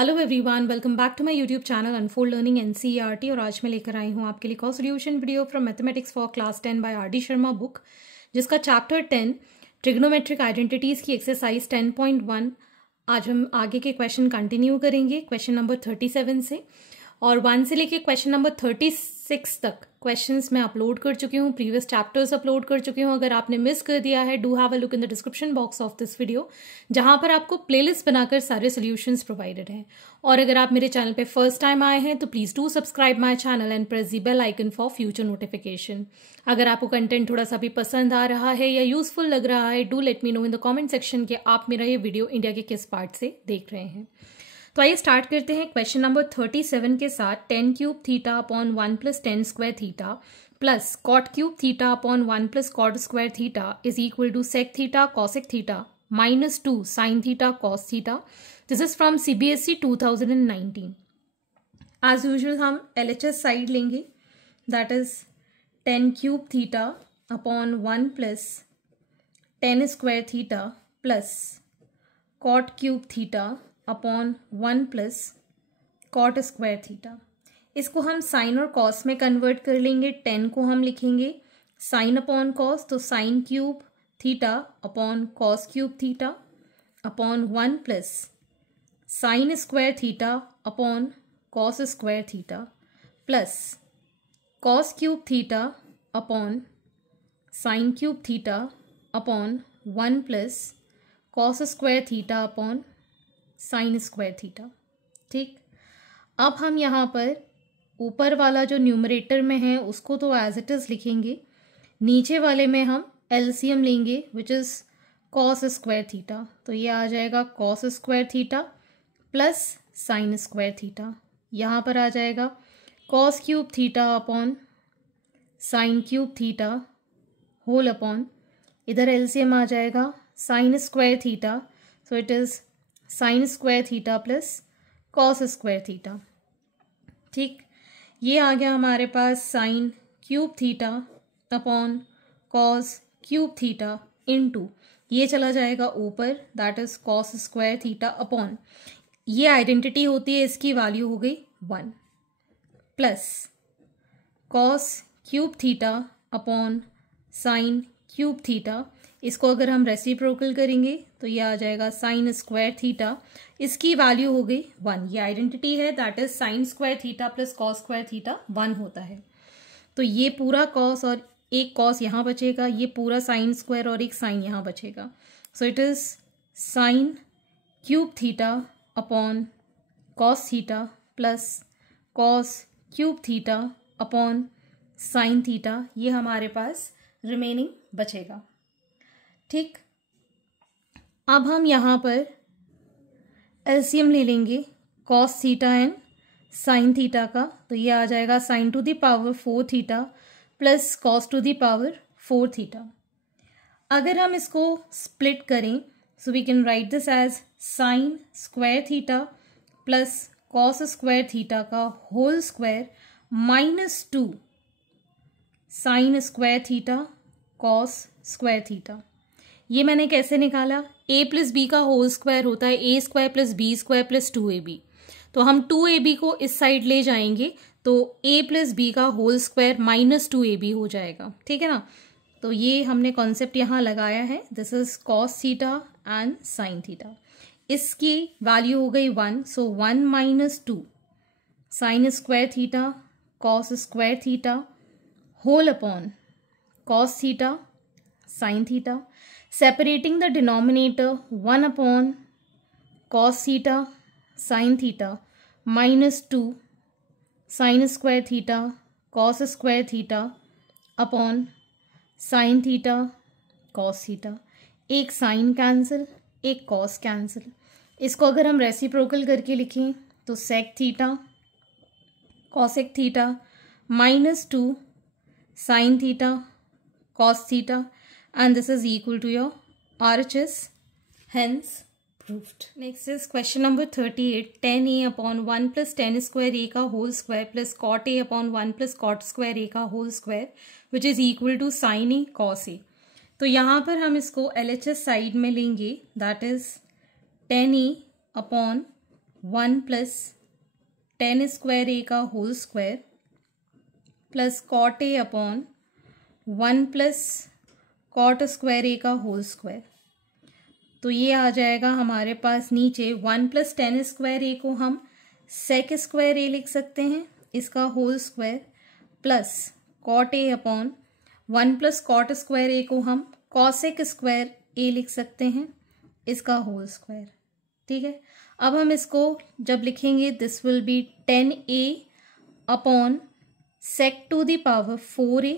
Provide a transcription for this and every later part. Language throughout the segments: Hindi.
Hello everyone, welcome back to my YouTube channel unfold learning NCERT. और आज मैं लेकर आई हूँ आपके लिए कॉ solution video from mathematics for class 10 by R D Sharma book, जिसका चैप्टर 10 ट्रिग्नोमेट्रिक आइडेंटिटीज की एक्सरसाइज 10.1। आज हम आगे के क्वेश्चन कंटिन्यू करेंगे क्वेश्चन नंबर 37 से, और 1 से लेके क्वेश्चन नंबर 36 तक क्वेश्चंस मैं अपलोड कर चुकी हूँ, प्रीवियस चैप्टर्स अपलोड कर चुकी हूँ। अगर आपने मिस कर दिया है, do have a look in the description box of this video, जहां पर आपको प्लेलिस्ट बनाकर सारे सॉल्यूशंस प्रोवाइडेड हैं। और अगर आप मेरे चैनल पे फर्स्ट टाइम आए हैं तो please do subscribe my channel and press the bell icon for future notification. अगर आपको कंटेंट थोड़ा सा भी पसंद आ रहा है या यूजफुल लग रहा है, do let me know in the comment section कि आप मेरा ये वीडियो इंडिया के किस पार्ट से देख रहे हैं। तो आइए स्टार्ट करते हैं क्वेश्चन नंबर 37 के साथ। 10 cube theta upon 1 plus 10 square theta plus cot cube theta upon 1 plus cot square theta is equal to sec theta cosec theta minus 2 sine theta cos theta. This is from CBSE 2019। As usual हम LHS साइड लेंगे, that is 10 cube theta upon 1 plus 10 square theta plus cot cube theta upon 1 plus cot square theta. इसको हम साइन और कॉस में कन्वर्ट कर लेंगे। 10 को हम लिखेंगे साइन अपॉन कॉस, तो sign cube theta upon cos cube theta upon 1 plus sine square theta upon cos square theta plus cos cube theta upon sine cube theta upon 1 plus cos square theta upon sign square theta. ठीक, अब हम यहाँ पर ऊपर वाला जो न्यूमरेटर में है उसको तो एज इट इज लिखेंगे, नीचे वाले में हम एलसीएम लेंगे which is cos square theta. तो ये आ जाएगा cos square theta plus sine square theta. यहाँ पर आ जाएगा cos cube theta upon sine cube theta whole upon, इधर एलसीएम आ जाएगा sine square theta, so it is sine square theta plus cos square theta. ठीक, ये आ गया हमारे पास sine cube theta upon cos cube theta into, ये चला जाएगा ऊपर, that is cos square theta upon, ये आइडेंटिटी होती है, इसकी वैल्यू हो गई 1 plus cos cube theta upon sine cube theta. इसको अगर हम रेसिप्रोकल करेंगे तो ये आ जाएगा साइन स्क्वायर थीटा, इसकी वैल्यू हो गई 1। ये आइडेंटिटी है, that is sine square theta plus cos square theta 1 होता है। तो ये पूरा कॉस और एक कॉस यहाँ बचेगा, ये पूरा साइन स्क्वायर और एक साइन यहाँ बचेगा। सो it is sine cube theta upon cos theta plus cos cube theta upon sine theta, ये हमारे पास रिमेनिंग बचेगा। ठीक, अब हम यहाँ पर एलसीएम ले लेंगे cos theta and sine theta का, तो ये आ जाएगा sine to the power 4 theta plus cos to the power 4 theta. अगर हम इसको स्प्लिट करें so we can write this as sine square theta plus cos square theta का whole square minus 2 sine square theta cos square theta. ये मैंने कैसे निकाला, a प्लस बी का होल स्क्वायर होता है a square plus B square plus 2ab, तो हम 2ab को इस साइड ले जाएंगे तो a प्लस बी का होल स्क्वायर माइनस 2ab हो जाएगा। ठीक है ना, तो ये हमने कॉन्सेप्ट यहाँ लगाया है, this is cos theta and sine theta. इसकी वैल्यू हो गई 1, so 1 minus 2 sine square theta cos square theta whole upon cos theta sine theta, separating the denominator 1 upon cos theta sin theta minus 2 sin square theta cos square theta upon sin theta cos theta। एक साइन कैंसिल, एक कॉस कैंसिल। इसको अगर हम रेसिप्रोकल करके लिखें तो sec theta cosec theta minus 2 sine theta cos theta, and this is equal to your RHS, hence proved. Next is question number 38. 10a upon 1 plus 10 square a का whole square plus cot a upon 1 plus cot square a का whole square which is equal to sin a cos a। तो यहाँ पर हम इसको LHS साइड में लेंगे, that is 10a upon 1 plus tan square A का whole square plus cot A upon 1 plus cot square A का होल स्क्वायर। तो ये आ जाएगा हमारे पास नीचे 1 प्लस टेन स्क्वायर ए को हम सेक स्क्वायर ए लिख सकते हैं, इसका whole square, plus cot A upon 1 plus cot square A को हम कॉसेक स्क्वायर ए लिख सकते हैं, इसका होल स्क्वायर। ठीक है, अब हम इसको जब लिखेंगे this will be 10a upon sec to the power 4a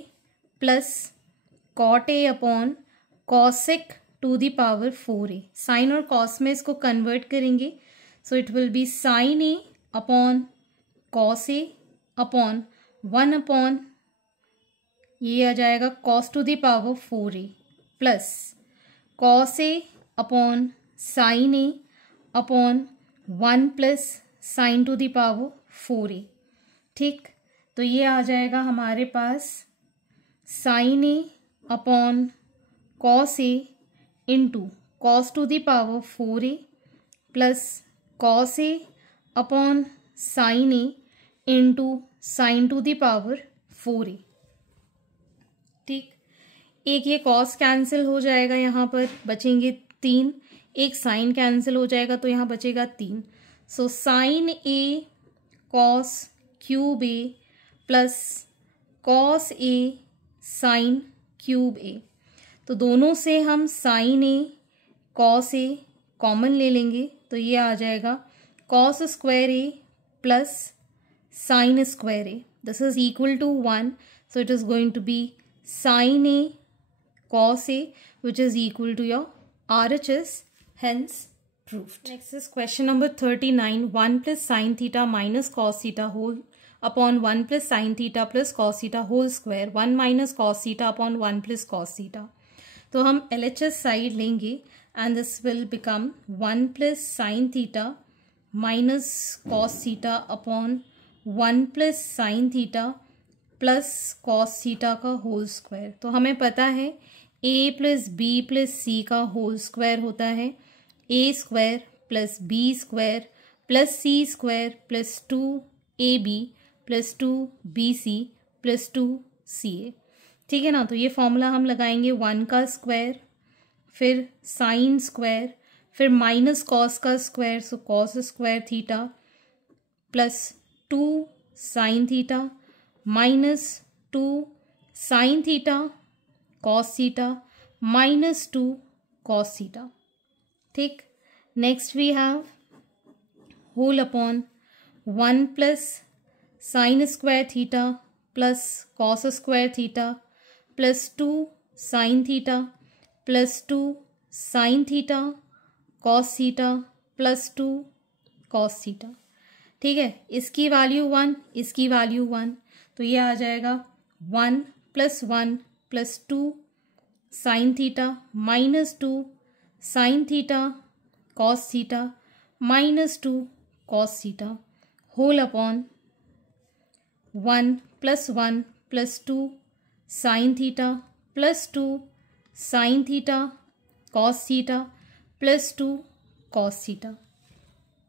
plus cot A upon cosec to the power 4a। Sine और कॉस में इसको कन्वर्ट करेंगे, so it will be sine A upon cos A upon 1 upon ये आ जाएगा cos to the power 4a plus cos A upon sine A upon 1 plus sine to the power 4a। ठीक, तो ये आ जाएगा हमारे पास sine A upon cos A into cos to the power 4a plus cos A upon sine A into sine to the power 4a। ठीक, एक ये कॉस कैंसिल हो जाएगा, यहाँ पर बचेंगे 3, एक साइन कैंसिल हो जाएगा तो यहाँ बचेगा 3। So sine A cos cube A plus cos A sine cube A. तो दोनों से हम sine A cos A common ले लेंगे, तो ये आ जाएगा cos square A plus sine square A. This is equal to 1, so it is going to be sine A cos a, which is equal to your RHS, hence proved. Next is question number 39. 1 plus sin theta minus cos theta whole upon 1 plus sin theta plus cos theta whole square 1 minus cos theta upon 1 plus cos theta. तो हम LHS साइड लेंगे and this will become 1 plus sin theta minus cos theta upon 1 plus sin theta plus cos theta का होल स्क्वायर। तो हमें पता है a plus B plus C का होल स्क्वायर होता है a square plus B square plus C square plus 2ab plus 2bc plus 2ca। ठीक है ना, तो ये फॉर्मूला हम लगाएंगे 1 का स्क्वायर, फिर साइन स्क्वायर, फिर माइनस कॉस का square, so cos square theta plus 2 sine theta minus 2 sine theta cos theta minus 2 cos theta. ठीक, next we have whole upon 1 plus sine square theta plus cos square theta plus 2 sine theta plus 2 sine theta cos theta plus 2 cos theta. ठीक है, इसकी वैल्यू 1, इसकी वैल्यू 1, तो ये आ जाएगा 1 plus 1 plus 2 sine theta minus 2 sine theta cos theta minus 2 cos theta whole upon 1 plus 1 plus 2 sine theta plus 2 sine theta cos theta plus 2 cos theta.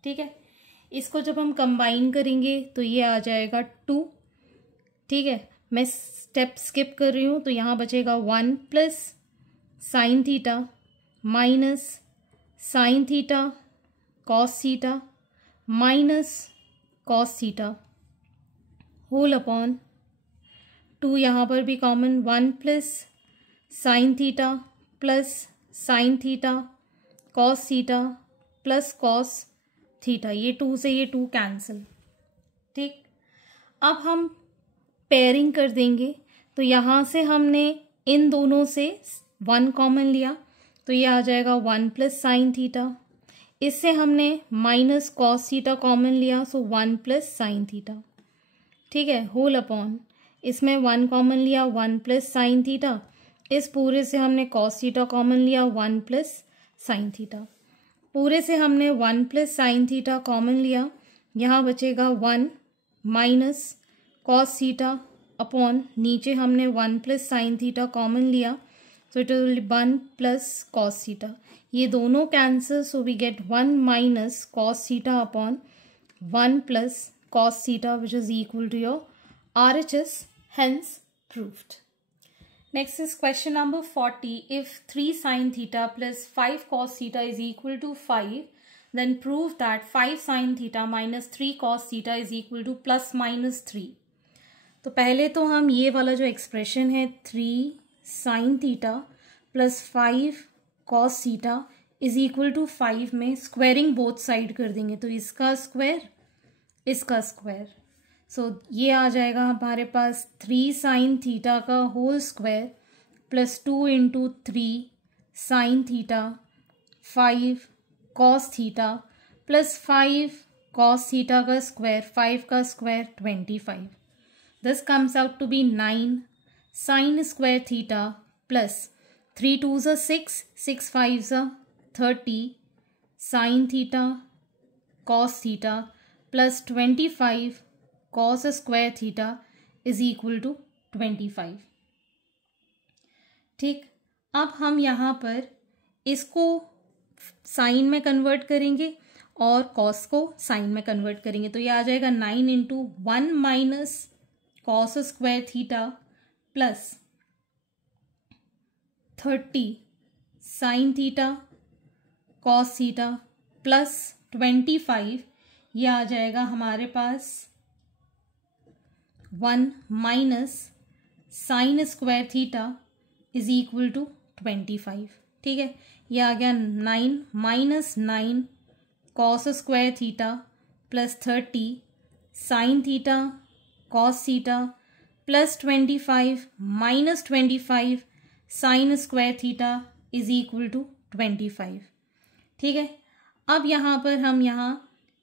ठीक है, इसको जब हम कंबाइन करेंगे तो ये आ जाएगा 2। ठीक है, मैं स्टेप स्किप कर रही हूँ, तो यहाँ बचेगा 1 plus sine theta minus sine theta cos theta minus cos theta whole upon 2, यहाँ पर भी common 1 plus sine theta plus sine theta cos theta plus cos theta, ये 2 से ये 2 कैंसिल। ठीक, अब हम पेयरिंग कर देंगे, तो यहाँ से हमने इन दोनों से 1 कॉमन लिया, तो ये आ जाएगा 1 प्लस साइन थीटा। इससे हमने माइनस कॉस थीटा कॉमन लिया, सो 1 प्लस साइन थीटा। ठीक है, होल अपॉन इसमें 1 कॉमन लिया 1 प्लस साइन थीटा, इस पूरे से हमने कॉस थीटा कॉमन लिया 1 प्लस साइन थीटा, पूरे से हमने 1 प्लस साइन थीटा कॉमन लिया, यहाँ बचेगा 1 माइनस कॉस थीटा अपॉन नीचे हमने 1 प्लस साइन थीटा कॉमन लिया, so it will be 1 plus cos theta. ये दोनों cancel, so we get 1 minus cos theta upon 1 plus cos theta, which is equal to your RHS, hence proved. Next is question number 40. If 3 sin theta plus 5 cos theta is equal to 5, then prove that 5 sin theta minus 3 cos theta is equal to plus minus 3. तो पहले तो हम ये वाला जो एक्सप्रेशन है 3 sin theta plus 5 cos theta is equal to 5 में स्क्वायरिंग बोथ साइड कर देंगे, तो इसका स्क्वायर इसका स्क्वायर, सो ये आ जाएगा हमारे पास 3 sin थीटा का whole square plus 2 into 3 sin theta 5 cos theta plus 5 cos theta का स्क्वायर, 5 का square 25. This comes out to be 9 sin square theta plus 3 2s are 6, 6 5s are 30 sin theta cos theta plus 25 cos square theta is equal to 25. ठीक, अब हम यहाँ पर इसको साइन में कन्वर्ट करेंगे और कॉस को साइन में कन्वर्ट करेंगे, तो ये आ जाएगा 9 into 1 minus cos square theta plus 30 sin theta cos theta plus 25, ये आ जाएगा हमारे पास 1 माइनस sin square theta is equal to 25. ठीक है, ये आ गया 9 minus 9 cos square theta plus 30 sin theta cos theta plus 25 minus 25 sin square theta is equal to 25. ठीक है, अब यहाँ पर हम यहाँ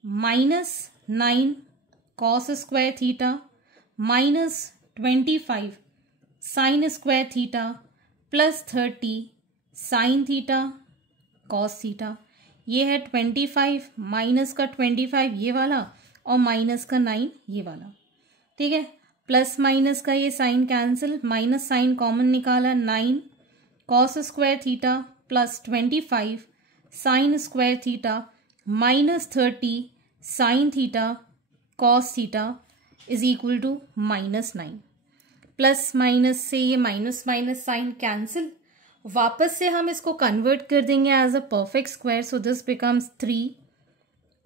minus 9 cos square theta minus 25 sin square theta plus 30 sin theta cos theta, ये है 25 माइनस का 25 ये वाला और माइनस का 9 ये वाला. ठीक है, प्लस माइनस का ये sine cancel, minus sine common निकाला, 9 cos square theta plus 25 sine square theta minus 30 sine theta cos theta is equal to minus 9. Plus minus से ये माइनस माइनस साइन कैंसिल, वापस से हम इसको कन्वर्ट कर देंगे as a perfect square, so this becomes 3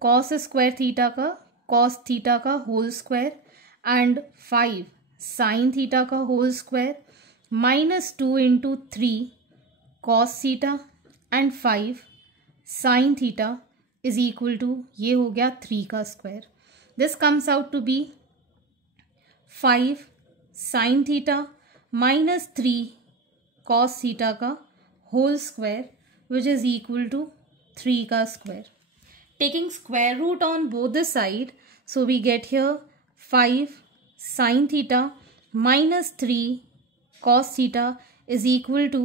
cos square theta का cos थीटा का whole square and 5 sin theta का whole square minus 2 into 3 cos theta and 5 sin theta is equal to, ये हो गया 3 का square. This comes out to be 5 sin theta minus 3 cos theta का whole square which is equal to 3 का square. Taking square root on both the side, so we get here 5 sin theta minus 3 cos theta is equal to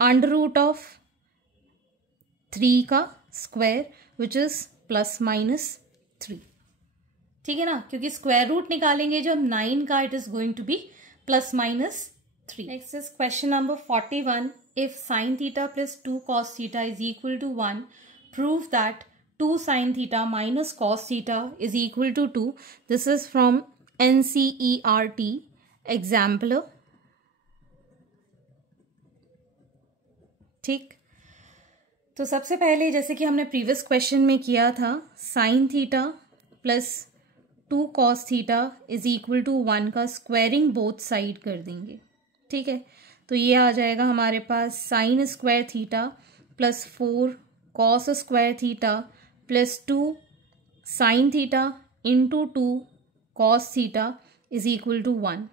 under root of 3 का square which is plus minus 3. ठीक है ना, क्योंकि स्क्वायर रूट निकालेंगे जब 9 का, it is going to be plus minus 3. Next is question number 41. If sin theta plus 2 cos theta is equal to 1, prove that 2 sin theta minus cos theta is equal to 2. This is from NCERT Exemplar. ठीक, तो सबसे पहले जैसे कि हमने प्रीवियस क्वेश्चन में किया था, sine theta plus 2 cos theta is equal to 1 का स्क्वायरिंग बोथ साइड कर देंगे. ठीक है, तो ये आ जाएगा हमारे पास sine square theta plus 4 cos square theta plus 2 sine theta into 2 cos theta is equal to 1.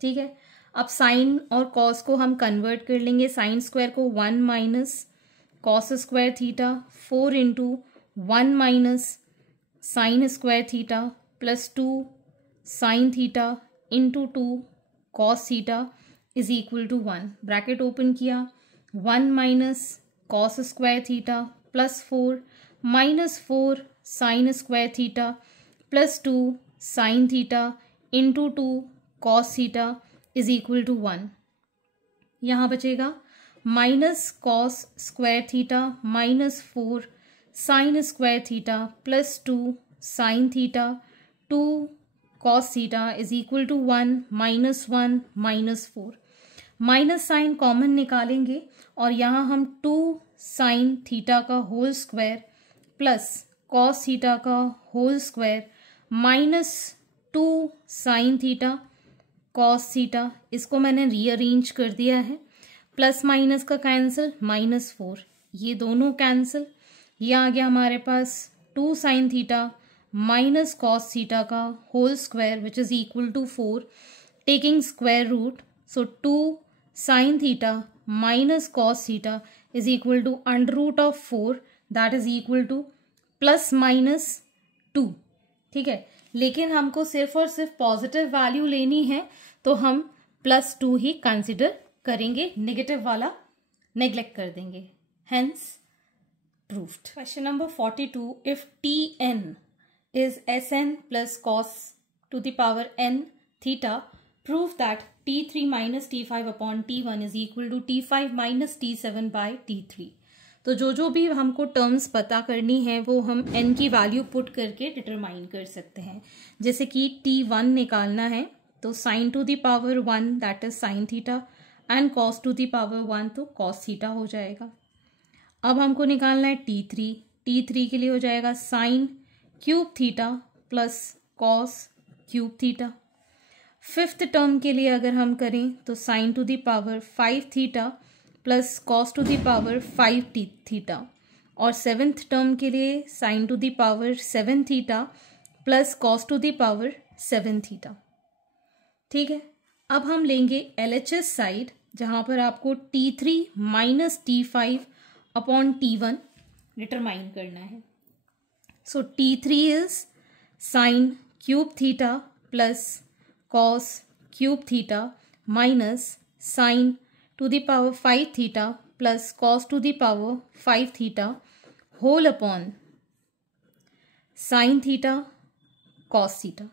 ठीक है, अब साइन और कॉस को हम कन्वर्ट कर लेंगे. साइन स्क्वायर को 1 minus cos square theta 4 into 1 minus sine square theta plus 2 sine theta into 2 cos theta is equal to 1. Bracket open किया, 1 minus cos square theta plus 4 minus 4 sine square theta plus 2 sine theta into 2 cos theta is equal to 1. यहाँ बचेगा minus cos square theta minus 4 sine square theta plus 2 sine theta 2 cos theta is equal to 1 minus 4। Minus sine common निकालेंगे और यहाँ हम 2 साइन थीटा का whole square plus cos theta का whole square minus 2 sine theta cos theta, इसको मैंने रीअरेंज कर दिया है। प्लस माइनस का कैंसिल, -4, ये दोनों कैंसिल। ये आ गया हमारे पास 2 sine theta minus cos theta का whole square which is equal to 4, taking square root. So 2 sine theta minus cos theta is equal to under root of 4, that is equal to +-2। ठीक है, लेकिन हमको सिर्फ और सिर्फ पॉजिटिव वैल्यू लेनी है तो हम +2 ही कंसिडर करेंगे, नेगेटिव वाला नेग्लेक्ट कर देंगे। Hence proved. Question number 42, if Tn is Sn plus cos to the power n theta, prove that T3 minus T5 upon T1 is equal to T5 minus T7 by T3। तो जो भी हमको टर्म्स पता करनी है वो हम n की वैल्यू पुट करके डिटरमाइन कर सकते हैं। जैसे कि T1 निकालना है तो sine to the power 1 that is sine theta and cos to the power 1 तो कॉस थीटा हो जाएगा। अब हमको निकालना है T3 के लिए हो जाएगा sine cube theta plus cos cube theta. Fifth term के लिए अगर हम करें तो sine to the power 5 theta plus cos to the power 5 theta, और सेवेंथ टर्म के लिए sign to the power 7 theta plus cos to the power 7 theta. ठीक है, अब हम लेंगे LHS साइड जहां पर आपको T3 minus T5 upon T1 determine करना है। So T3 is sine cube theta plus cos cube theta minus sine to the power 5 theta plus cos to the power 5 theta whole upon sine theta cos theta.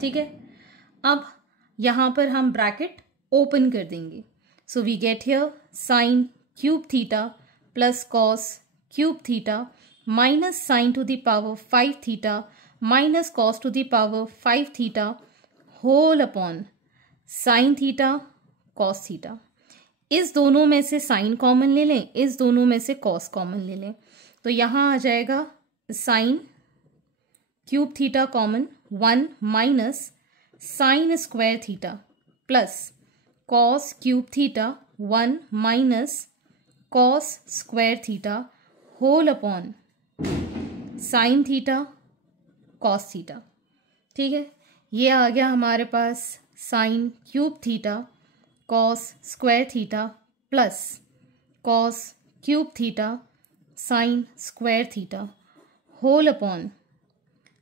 ठीक है, अब यहाँ पर हम ब्रैकेट ओपन कर देंगे। So we get here sine cube theta plus cos cube theta minus sine to the power 5 theta minus cos to the power 5 theta whole upon sine theta cos theta. इस दोनों में से साइन कॉमन ले लें, इस दोनों में से कॉस कॉमन ले लें, तो यहाँ आ जाएगा sine cube theta common 1 minus sine square theta plus cos cube theta 1 minus cos square theta whole upon sine theta cos theta. ठीक है, ये आ गया हमारे पास sine cube theta cos square theta plus cos cube theta sine square theta whole upon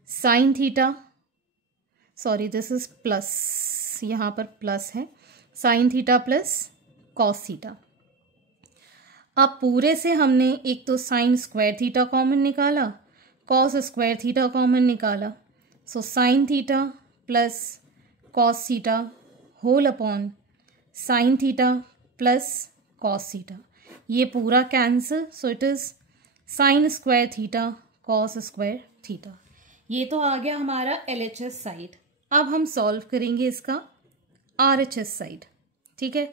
sine theta, sorry this is plus, यहाँ पर प्लस है, sine theta plus cos theta. अब पूरे से हमने एक तो साइन स्क्वायर थीटा कॉमन निकाला, कॉस स्क्वायर थीटा कॉमन निकाला, so sine theta plus cos theta whole upon sine theta plus cos theta, ये पूरा cancel, so it is sine square theta cos square theta. ये तो आ गया हमारा LHS साइड। अब हम सॉल्व करेंगे इसका RHS साइड। ठीक है,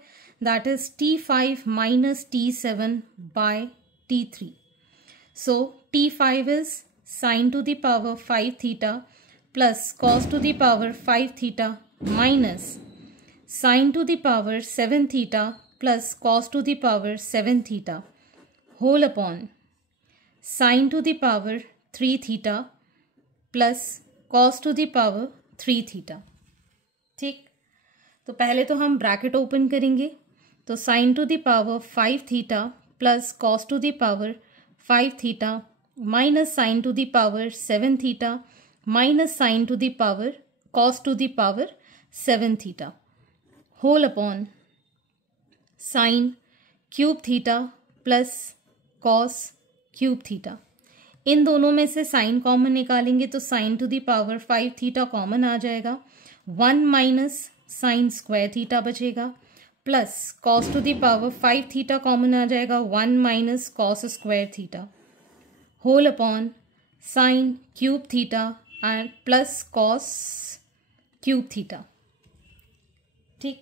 that is T5 minus T7 by T3। So T5 is sine to the power 5 theta plus cos to the power 5 theta minus sine to the power 7 theta plus cos to the power 7 theta whole upon sine to the power 3 theta plus cos to the power 3 theta. ठीक, तो पहले तो हम ब्रैकेट ओपन करेंगे, तो sine to the power 5 theta plus cos to the power 5 theta minus sine to the power 7 theta minus sine to the power cos to the power 7 theta whole upon sine cube theta plus cos cube theta. इन दोनों में से साइन कॉमन निकालेंगे तो sine to the power 5 theta common आ जाएगा, 1 माइनस साइन स्क्वायर थीटा बचेगा plus cos to the power 5 theta common आ जाएगा, 1 minus cos square theta whole upon sine cube theta and plus cos cube theta. ठीक,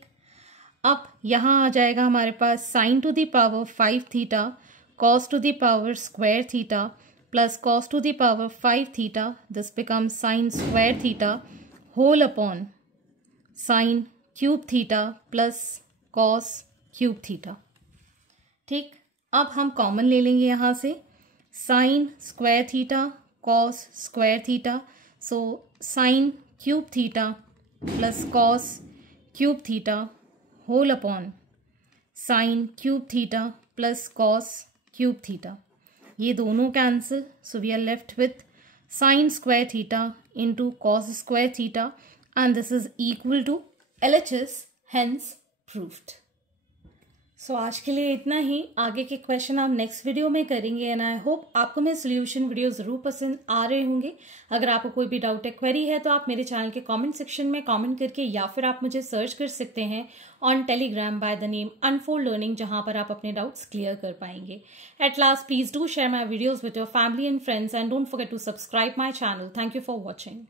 अब यहाँ आ जाएगा हमारे पास sine to the power 5 theta cos to the power square theta plus cos to the power 5 theta. This becomes sine square theta whole upon sine cube theta plus cos cube theta. ठीक, अब हम कॉमन ले लेंगे यहाँ से sine square theta cos square theta, so sine cube theta plus cos cube theta whole upon sine cube theta plus cos cube theta. ये दोनों cancel, so we are left with sine square theta into cos square theta and this is equal to LHS, hence proved। सो आज के लिए इतना ही। आगे के क्वेश्चन हम नेक्स्ट वीडियो में करेंगे एंड आई होप आपको मेरे सोल्यूशन वीडियो जरूर पसंद आ रहे होंगे। अगर आपको कोई भी डाउट या क्वेरी है तो आप मेरे चैनल के कमेंट सेक्शन में कमेंट करके या फिर आप मुझे सर्च कर सकते हैं on Telegram by the name unfold learning, जहां पर आप अपने डाउट्स क्लियर कर पाएंगे। At last, please do share my videos with your family and friends and don't forget to subscribe my channel. Thank you for watching.